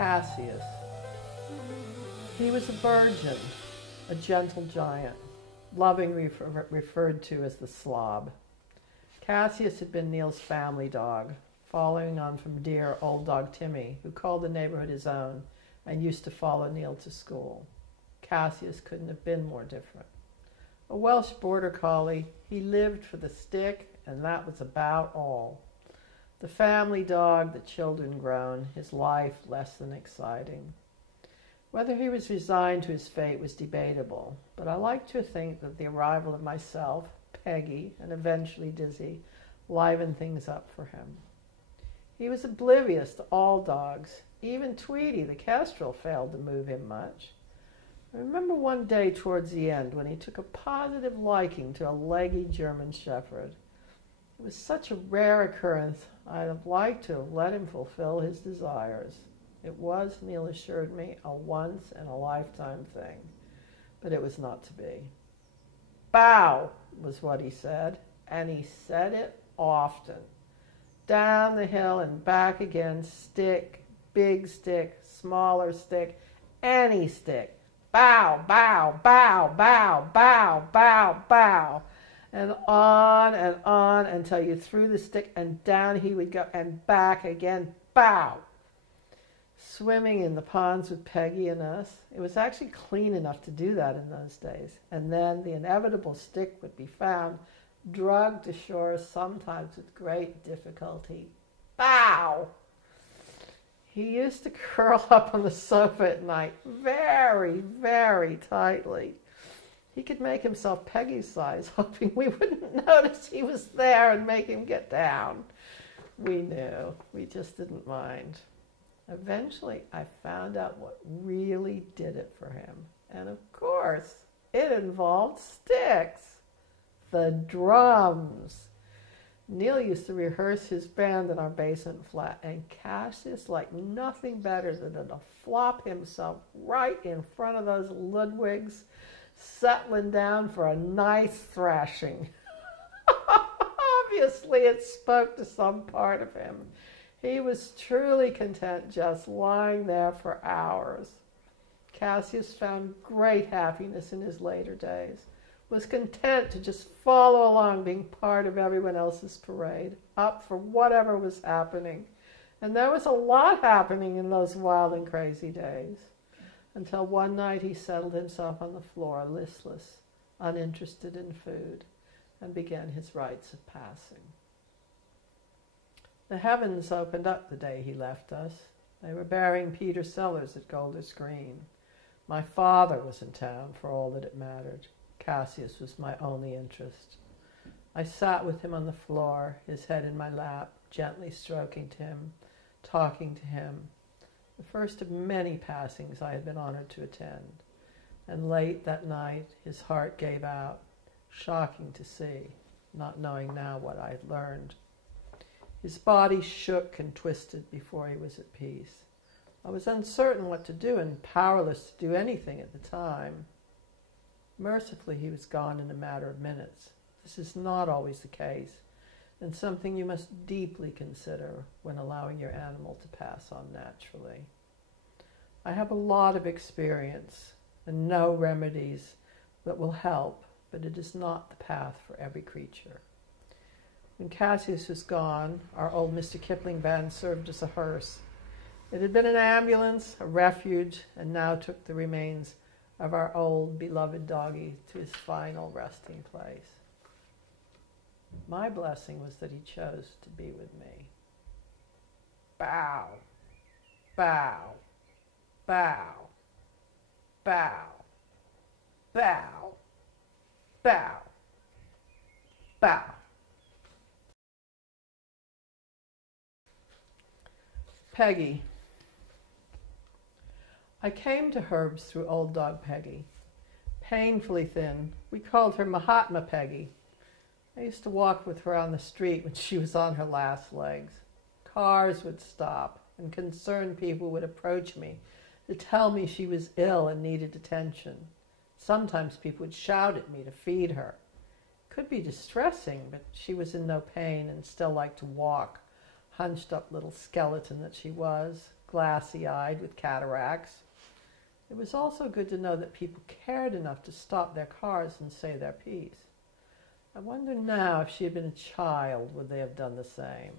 Cassius. He was a virgin, a gentle giant, lovingly referred to as the slob. Cassius had been Neil's family dog, following on from dear old dog Timmy, who called the neighborhood his own and used to follow Neil to school. Cassius couldn't have been more different. A Welsh border collie, he lived for the stick, and that was about all. The family dog, the children grown, his life less than exciting. Whether he was resigned to his fate was debatable, but I like to think that the arrival of myself, Peggy, and eventually Dizzy, livened things up for him. He was oblivious to all dogs. Even Tweety, the kestrel, failed to move him much. I remember one day towards the end when he took a positive liking to a leggy German shepherd. It was such a rare occurrence, I'd have liked to have let him fulfill his desires. It was, Neil assured me, a once-in-a-lifetime thing, but it was not to be. Bow was what he said, and he said it often. Down the hill and back again, stick, big stick, smaller stick, any stick. Bow, bow, bow, bow, bow, bow, bow. And on until you threw the stick and down he would go and back again, bow. Swimming in the ponds with Peggy and us, it was actually clean enough to do that in those days. And then the inevitable stick would be found, dragged ashore, sometimes with great difficulty. Bow! He used to curl up on the sofa at night very, very tightly. He could make himself Peggy's size, hoping we wouldn't notice he was there and make him get down. We knew. We just didn't mind. Eventually, I found out what really did it for him. And of course, it involved sticks. The drums. Neil used to rehearse his band in our basement flat, and Cassius liked nothing better than to flop himself right in front of those Ludwigs, settling down for a nice thrashing. Obviously, it spoke to some part of him. He was truly content just lying there for hours. Cassius found great happiness in his later days, was content to just follow along being part of everyone else's parade, up for whatever was happening. And there was a lot happening in those wild and crazy days, until one night he settled himself on the floor, listless, uninterested in food, and began his rites of passing. The heavens opened up the day he left us. They were burying Peter Sellers at Golders Green. My father was in town for all that it mattered. Cassius was my only interest. I sat with him on the floor, his head in my lap, gently stroking him, talking to him. The first of many passings I had been honored to attend. And late that night, his heart gave out. Shocking to see, not knowing now what I had learned. His body shook and twisted before he was at peace. I was uncertain what to do and powerless to do anything at the time. Mercifully, he was gone in a matter of minutes. This is not always the case, and something you must deeply consider when allowing your animal to pass on naturally. I have a lot of experience and no remedies that will help, but it is not the path for every creature. When Cassius was gone, our old Mr. Kipling van served as a hearse. It had been an ambulance, a refuge, and now took the remains of our old beloved doggie to his final resting place. My blessing was that he chose to be with me. Bow, bow, bow, bow, bow, bow, bow. Peggy. I came to Herb's through old dog Peggy. Painfully thin, we called her Mahatma Peggy. I used to walk with her on the street when she was on her last legs. Cars would stop, and concerned people would approach me to tell me she was ill and needed attention. Sometimes people would shout at me to feed her. It could be distressing, but she was in no pain and still liked to walk, hunched up little skeleton that she was, glassy-eyed with cataracts. It was also good to know that people cared enough to stop their cars and say their piece. I wonder now if she had been a child, would they have done the same?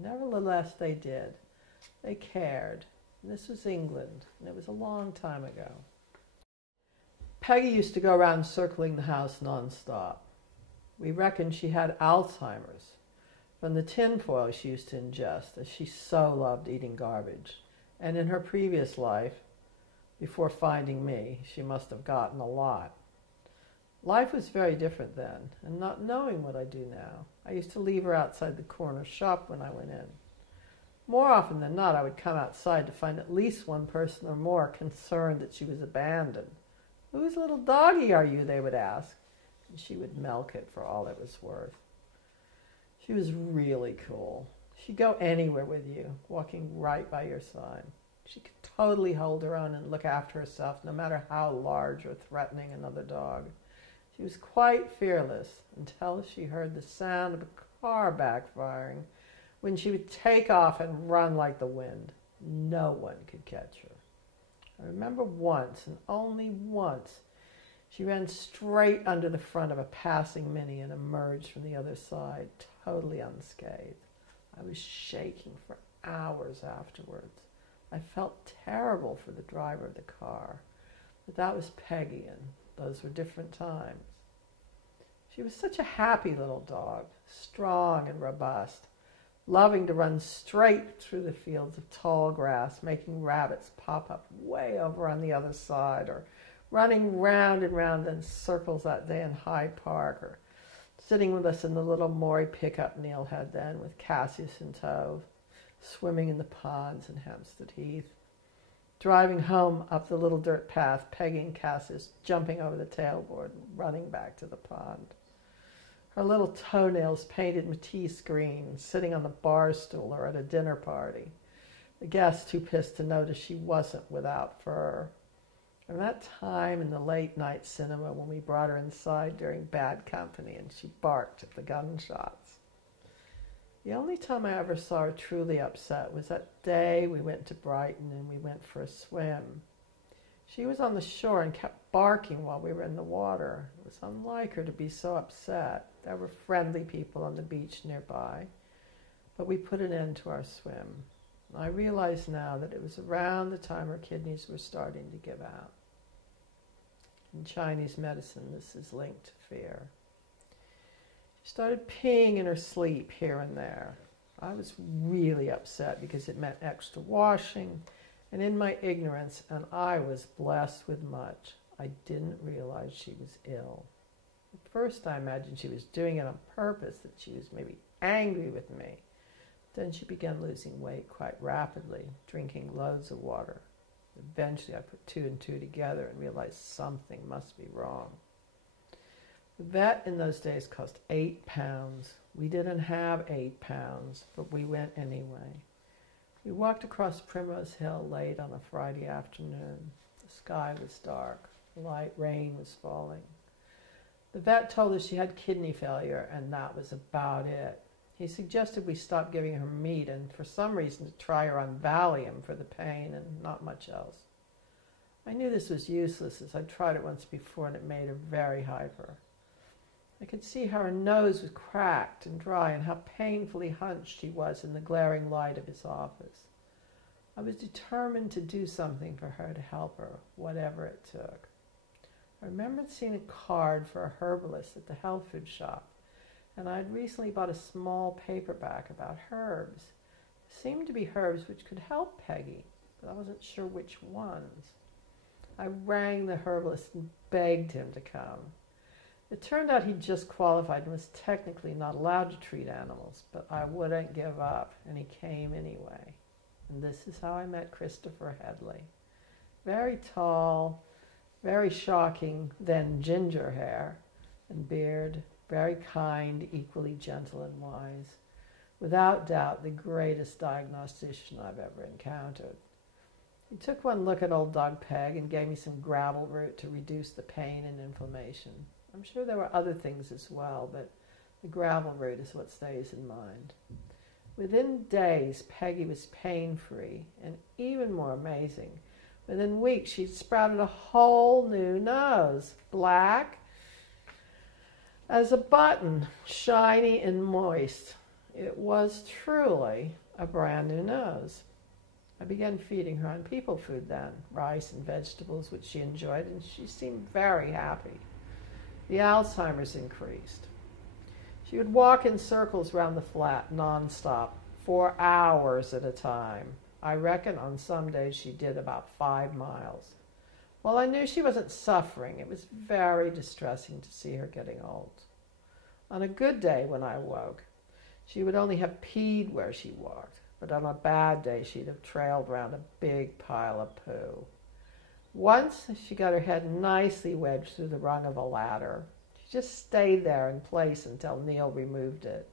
Nevertheless, they did. They cared. And this was England, and it was a long time ago. Peggy used to go around circling the house nonstop. We reckoned she had Alzheimer's from the tinfoil she used to ingest, as she so loved eating garbage. And in her previous life, before finding me, she must have gotten a lot. Life was very different then, and not knowing what I do now, I used to leave her outside the corner shop when I went in. More often than not, I would come outside to find at least one person or more concerned that she was abandoned. "Whose little doggie are you?" they would ask, and she would milk it for all it was worth. She was really cool. She'd go anywhere with you, walking right by your side. She could totally hold her own and look after herself, no matter how large or threatening another dog. She was quite fearless until she heard the sound of a car backfiring, when she would take off and run like the wind. No one could catch her. I remember once, and only once, she ran straight under the front of a passing Mini and emerged from the other side, totally unscathed. I was shaking for hours afterwards. I felt terrible for the driver of the car, but that was Peggy, and those were different times. She was such a happy little dog, strong and robust, loving to run straight through the fields of tall grass, making rabbits pop up way over on the other side, or running round and round in circles that day in Hyde Park, or sitting with us in the little Maury pickup Neil had then with Cassius in tow, swimming in the ponds in Hampstead Heath, driving home up the little dirt path, Peggy and Cassius jumping over the tailboard and running back to the pond. Her little toenails painted Matisse green, sitting on the bar stool or at a dinner party. The guests too pissed to notice she wasn't without fur. And that time in the late night cinema when we brought her inside during bad company and she barked at the gunshots. The only time I ever saw her truly upset was that day we went to Brighton and we went for a swim. She was on the shore and kept barking while we were in the water. It was unlike her to be so upset. There were friendly people on the beach nearby, but we put an end to our swim. I realize now that it was around the time her kidneys were starting to give out. In Chinese medicine, this is linked to fear. She started peeing in her sleep here and there. I was really upset because it meant extra washing, and in my ignorance, and I was blessed with much, I didn't realize she was ill. At first I imagined she was doing it on purpose, that she was maybe angry with me. Then she began losing weight quite rapidly, drinking loads of water. Eventually I put two and two together and realized something must be wrong. The vet in those days cost £8. We didn't have £8, but we went anyway. We walked across Primrose Hill late on a Friday afternoon. The sky was dark. Light rain was falling. The vet told us she had kidney failure, and that was about it. He suggested we stop giving her meat and for some reason to try her on Valium for the pain and not much else. I knew this was useless as I'd tried it once before and it made her very hyper. I could see how her nose was cracked and dry and how painfully hunched she was in the glaring light of his office. I was determined to do something for her to help her, whatever it took. I remembered seeing a card for a herbalist at the health food shop, and I had recently bought a small paperback about herbs. There seemed to be herbs which could help Peggy, but I wasn't sure which ones. I rang the herbalist and begged him to come. It turned out he'd just qualified and was technically not allowed to treat animals, but I wouldn't give up, and he came anyway. And this is how I met Christopher Headley. Very tall, very shocking, then ginger hair and beard, very kind, equally gentle and wise. Without doubt, the greatest diagnostician I've ever encountered. He took one look at old dog Peg and gave me some gravel root to reduce the pain and inflammation. I'm sure there were other things as well, but the gravel root is what stays in mind. Within days, Peggy was pain-free, and even more amazing, within weeks she'd sprouted a whole new nose, black as a button, shiny and moist. It was truly a brand new nose. I began feeding her on people food then, rice and vegetables, which she enjoyed, and she seemed very happy. The Alzheimer's increased. She would walk in circles around the flat nonstop for hours at a time. I reckon on some days she did about 5 miles. While I knew she wasn't suffering, it was very distressing to see her getting old. On a good day when I woke, she would only have peed where she walked, but on a bad day she'd have trailed around a big pile of poo. Once she got her head nicely wedged through the rung of a ladder. She just stayed there in place until Neil removed it.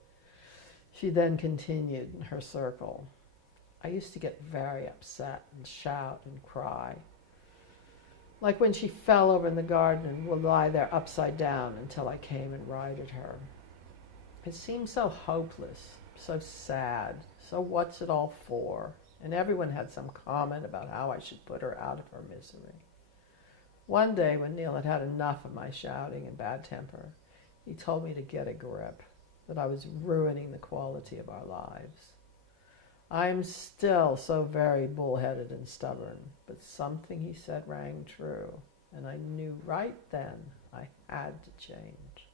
She then continued in her circle. I used to get very upset and shout and cry. Like when she fell over in the garden and would lie there upside down until I came and righted her. It seemed so hopeless, so sad, so what's it all for? And everyone had some comment about how I should put her out of her misery. One day when Neil had had enough of my shouting and bad temper, he told me to get a grip, that I was ruining the quality of our lives. I am still so very bullheaded and stubborn, but something he said rang true, and I knew right then I had to change.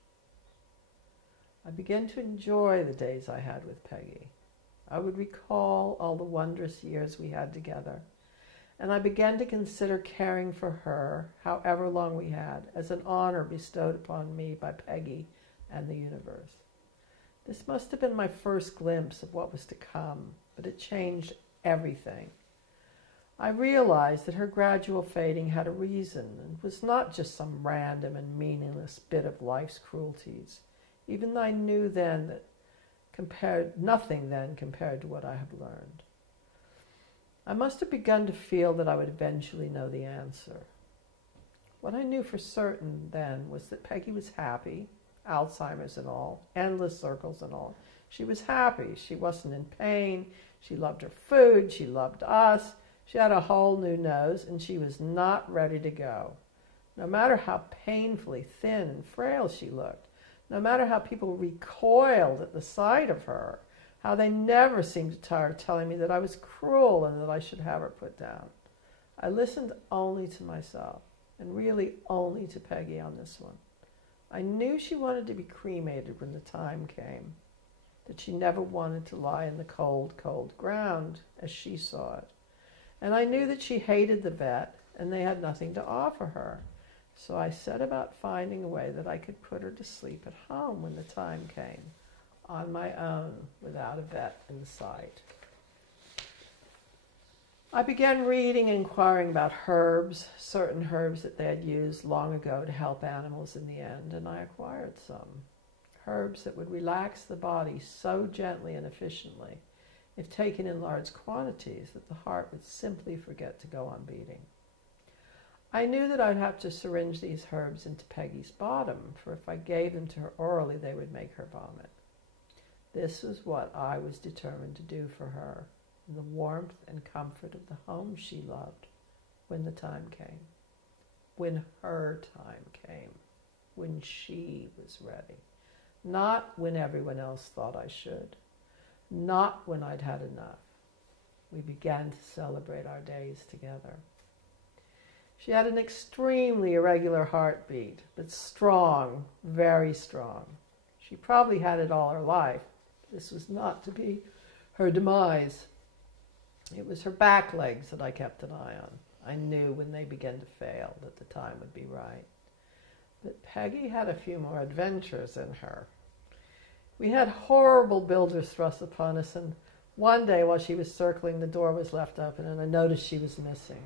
I began to enjoy the days I had with Peggy. I would recall all the wondrous years we had together, and I began to consider caring for her, however long we had, as an honor bestowed upon me by Peggy and the universe. This must have been my first glimpse of what was to come, but it changed everything. I realized that her gradual fading had a reason and was not just some random and meaningless bit of life's cruelties, even though I knew then that nothing then compared to what I had learned. I must have begun to feel that I would eventually know the answer. What I knew for certain then was that Peggy was happy, Alzheimer's and all, endless circles and all. She was happy. She wasn't in pain. She loved her food. She loved us. She had a whole new nose, and she was not ready to go. No matter how painfully thin and frail she looked, no matter how people recoiled at the sight of her, how they never seemed to tire of telling me that I was cruel and that I should have her put down. I listened only to myself, and really only to Peggy on this one. I knew she wanted to be cremated when the time came, that she never wanted to lie in the cold, cold ground as she saw it. And I knew that she hated the vet, and they had nothing to offer her. So I set about finding a way that I could put her to sleep at home when the time came, on my own, without a vet in sight. I began reading and inquiring about herbs, certain herbs that they had used long ago to help animals in the end, and I acquired some. Herbs that would relax the body so gently and efficiently, if taken in large quantities, that the heart would simply forget to go on beating. I knew that I'd have to syringe these herbs into Peggy's bottom, for if I gave them to her orally, they would make her vomit. This was what I was determined to do for her, in the warmth and comfort of the home she loved, when the time came, when her time came, when she was ready. Not when everyone else thought I should, not when I'd had enough. We began to celebrate our days together. She had an extremely irregular heartbeat, but strong, very strong. She probably had it all her life. This was not to be her demise. It was her back legs that I kept an eye on. I knew when they began to fail that the time would be right. But Peggy had a few more adventures in her. We had horrible builders thrust upon us, and one day while she was circling, the door was left open, and I noticed she was missing.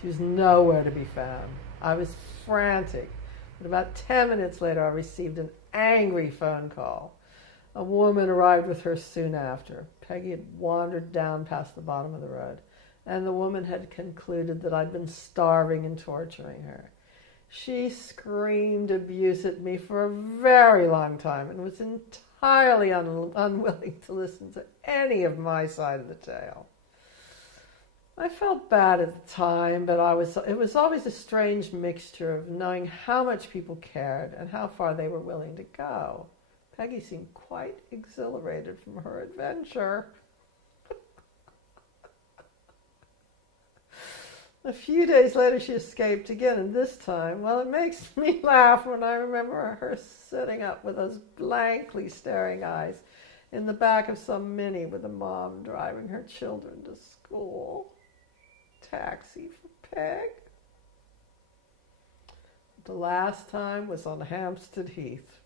She was nowhere to be found. I was frantic. But about 10 minutes later, I received an angry phone call. A woman arrived with her soon after. Peggy had wandered down past the bottom of the road, and the woman had concluded that I'd been starving and torturing her. She screamed abuse at me for a very long time and was highly unwilling to listen to any of my side of the tale. I felt bad at the time, but it was always a strange mixture of knowing how much people cared and how far they were willing to go. Peggy seemed quite exhilarated from her adventure. A few days later she escaped again, and this time, well, it makes me laugh when I remember her sitting up with those blankly staring eyes in the back of some Mini with a mom driving her children to school. Taxi for Peg. The last time was on Hampstead Heath.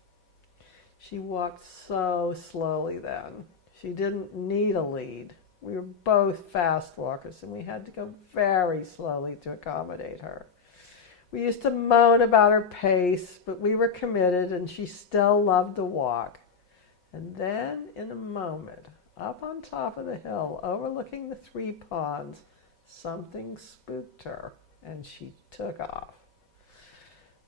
She walked so slowly then. She didn't need a lead. We were both fast walkers, and we had to go very slowly to accommodate her. We used to moan about her pace, but we were committed, and she still loved to walk. And then, in a moment, up on top of the hill, overlooking the 3 ponds, something spooked her, and she took off.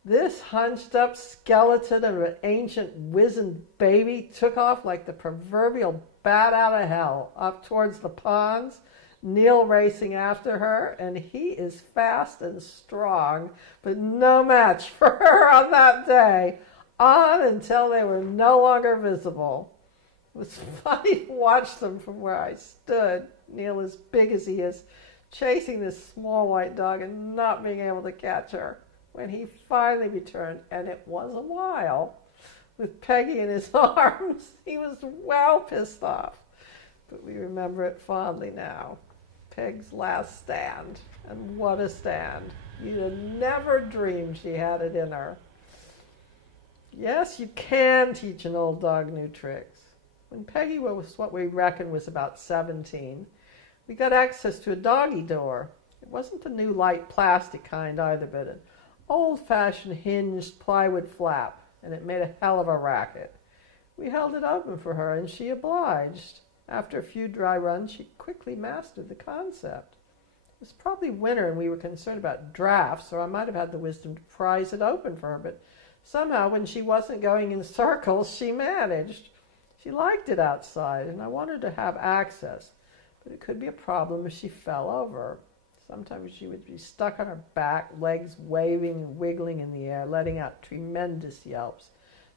This hunched-up skeleton of an ancient wizened baby took off like the proverbial bat out of hell, up towards the ponds, Neil racing after her, and he is fast and strong, but no match for her on that day, on until they were no longer visible. It was funny to watch them from where I stood, Neil as big as he is, chasing this small white dog and not being able to catch her. When he finally returned, and it was a while, with Peggy in his arms, he was well pissed off. But we remember it fondly now. Peg's last stand, and what a stand. You'd have never dreamed she had it in her. Yes, you can teach an old dog new tricks. When Peggy was what we reckon was about 17, we got access to a doggy door. It wasn't the new light plastic kind either, but an old-fashioned hinged plywood flap, and it made a hell of a racket. We held it open for her, and she obliged. After a few dry runs, she quickly mastered the concept. It was probably winter, and we were concerned about drafts, or I might have had the wisdom to prise it open for her, but somehow, when she wasn't going in circles, she managed. She liked it outside, and I wanted to have access, but it could be a problem if she fell over. Sometimes she would be stuck on her back, legs waving and wiggling in the air, letting out tremendous yelps,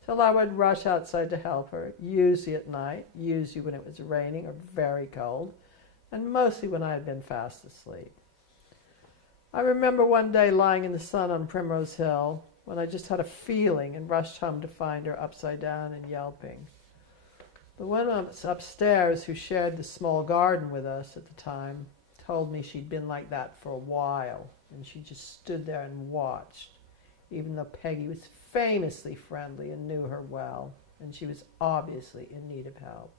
till I would rush outside to help her, usually at night, usually when it was raining or very cold, and mostly when I had been fast asleep. I remember one day lying in the sun on Primrose Hill, when I just had a feeling and rushed home to find her upside down and yelping. The woman upstairs who shared the small garden with us at the time told me she'd been like that for a while, and she just stood there and watched, even though Peggy was famously friendly and knew her well, and she was obviously in need of help.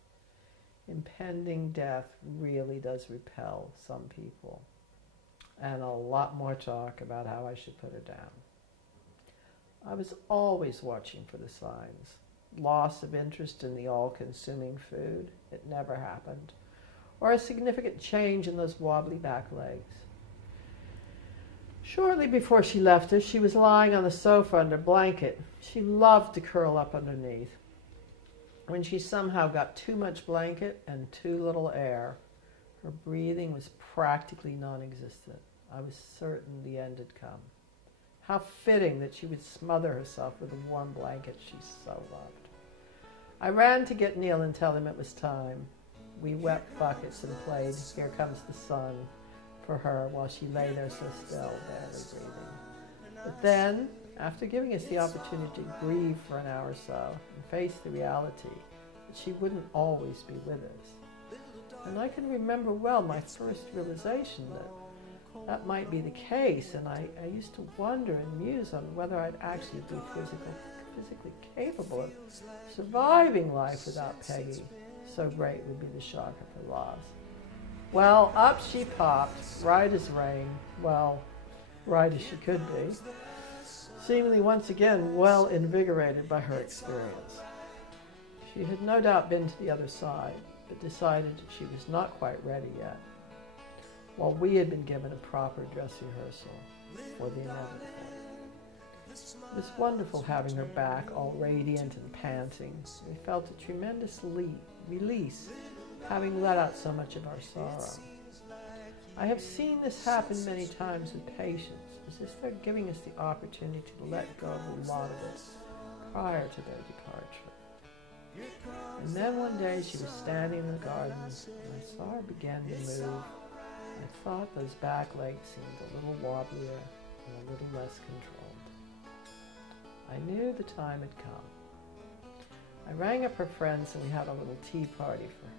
Impending death really does repel some people, and a lot more talk about how I should put her down. I was always watching for the signs. Loss of interest in the all-consuming food, it never happened, or a significant change in those wobbly back legs. Shortly before she left us, she was lying on the sofa under a blanket. She loved to curl up underneath. When she somehow got too much blanket and too little air, her breathing was practically non-existent. I was certain the end had come. How fitting that she would smother herself with a warm blanket she so loved. I ran to get Neil and tell him it was time. We wept buckets and played Here Comes the Sun for her while she lay there so still, barely breathing. But then, after giving us the opportunity to grieve for an hour or so and face the reality that she wouldn't always be with us, and I can remember well my first realization that that might be the case, and I used to wonder and muse on whether I'd actually be physically capable of surviving life without Peggy. So great would be the shock of her loss. Well, up she popped, right as rain, well, right as she could be, seemingly once again well invigorated by her experience. She had no doubt been to the other side, but decided that she was not quite ready yet, while we had been given a proper dress rehearsal for the inevitable. It was wonderful having her back, all radiant and panting. We felt a tremendous release, having let out so much of our sorrow. I have seen this happen many times with patients, as if they're giving us the opportunity to let go of a lot of it prior to their departure. And then one day she was standing in the garden, and I saw her begin to move. I thought those back legs seemed a little wobblier and a little less controlled. I knew the time had come. I rang up her friends and we had a little tea party for her.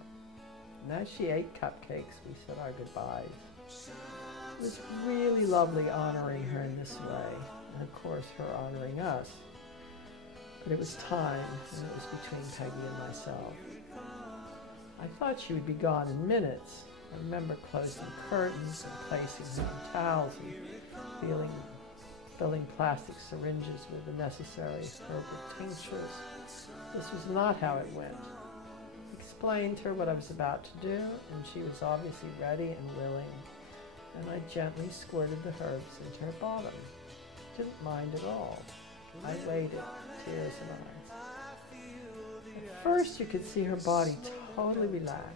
And as she ate cupcakes, we said our goodbyes. It was really lovely honoring her in this way, and of course her honoring us. But it was time, and it was between Peggy and myself. I thought she would be gone in minutes. I remember closing curtains and placing her in towels and filling plastic syringes with the necessary herbal tinctures. This was not how it went. I explained to her what I was about to do, and she was obviously ready and willing, and I gently squirted the herbs into her bottom. She didn't mind at all. I waited, tears in eyes. At first you could see her body totally relax,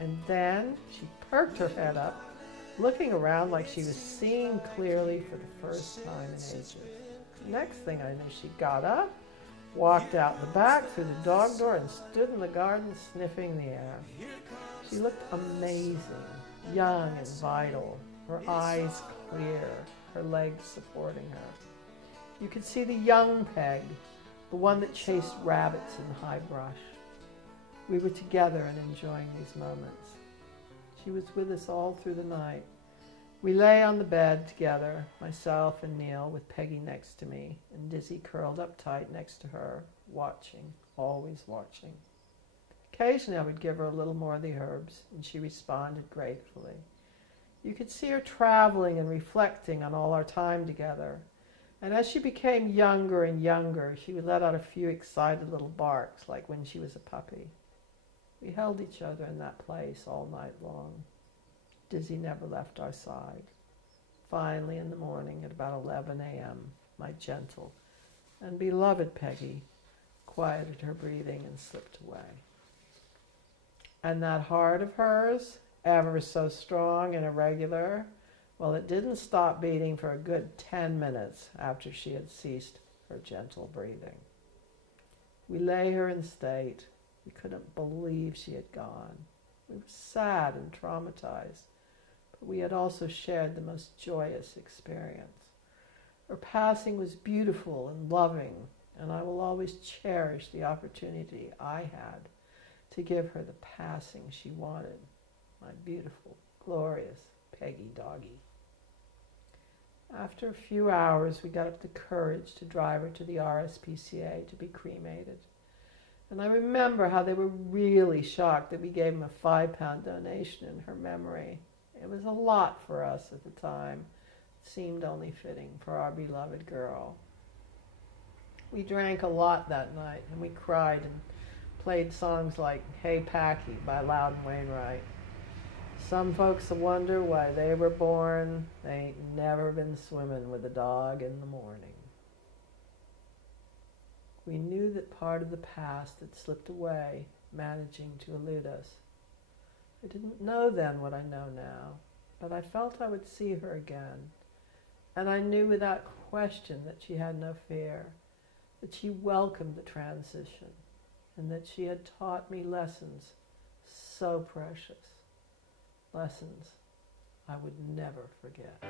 and then she perked her head up, looking around like she was seeing clearly for the first time in ages. Next thing I knew, she got up, walked out the back through the dog door, and stood in the garden sniffing the air. She looked amazing, young and vital, her eyes clear, her legs supporting her. You could see the young Peg, the one that chased rabbits in the high brush. We were together and enjoying these moments. She was with us all through the night. We lay on the bed together, myself and Neil, with Peggy next to me, and Dizzy curled up tight next to her, watching, always watching. Occasionally I would give her a little more of the herbs, and she responded gratefully. You could see her traveling and reflecting on all our time together. And as she became younger and younger, she would let out a few excited little barks, like when she was a puppy. We held each other in that place all night long. Dizzy never left our side. Finally, in the morning, at about 11 a.m., my gentle and beloved Peggy quieted her breathing and slipped away. And that heart of hers, ever so strong and irregular, well, it didn't stop beating for a good 10 minutes after she had ceased her gentle breathing. We lay her in state. We couldn't believe she had gone. We were sad and traumatized, but we had also shared the most joyous experience. Her passing was beautiful and loving, and I will always cherish the opportunity I had to give her the passing she wanted. My beautiful, glorious Peggy doggy. After a few hours, we got up the courage to drive her to the RSPCA to be cremated. And I remember how they were really shocked that we gave them a £5 donation in her memory. It was a lot for us at the time. It seemed only fitting for our beloved girl. We drank a lot that night, and we cried and played songs like Hey Packy by Loudon Wainwright. Some folks wonder why they were born. They ain't never been swimming with a dog in the morning. We knew that part of the past had slipped away, managing to elude us. I didn't know then what I know now, but I felt I would see her again. And I knew without question that she had no fear, that she welcomed the transition, and that she had taught me lessons so precious, lessons I would never forget.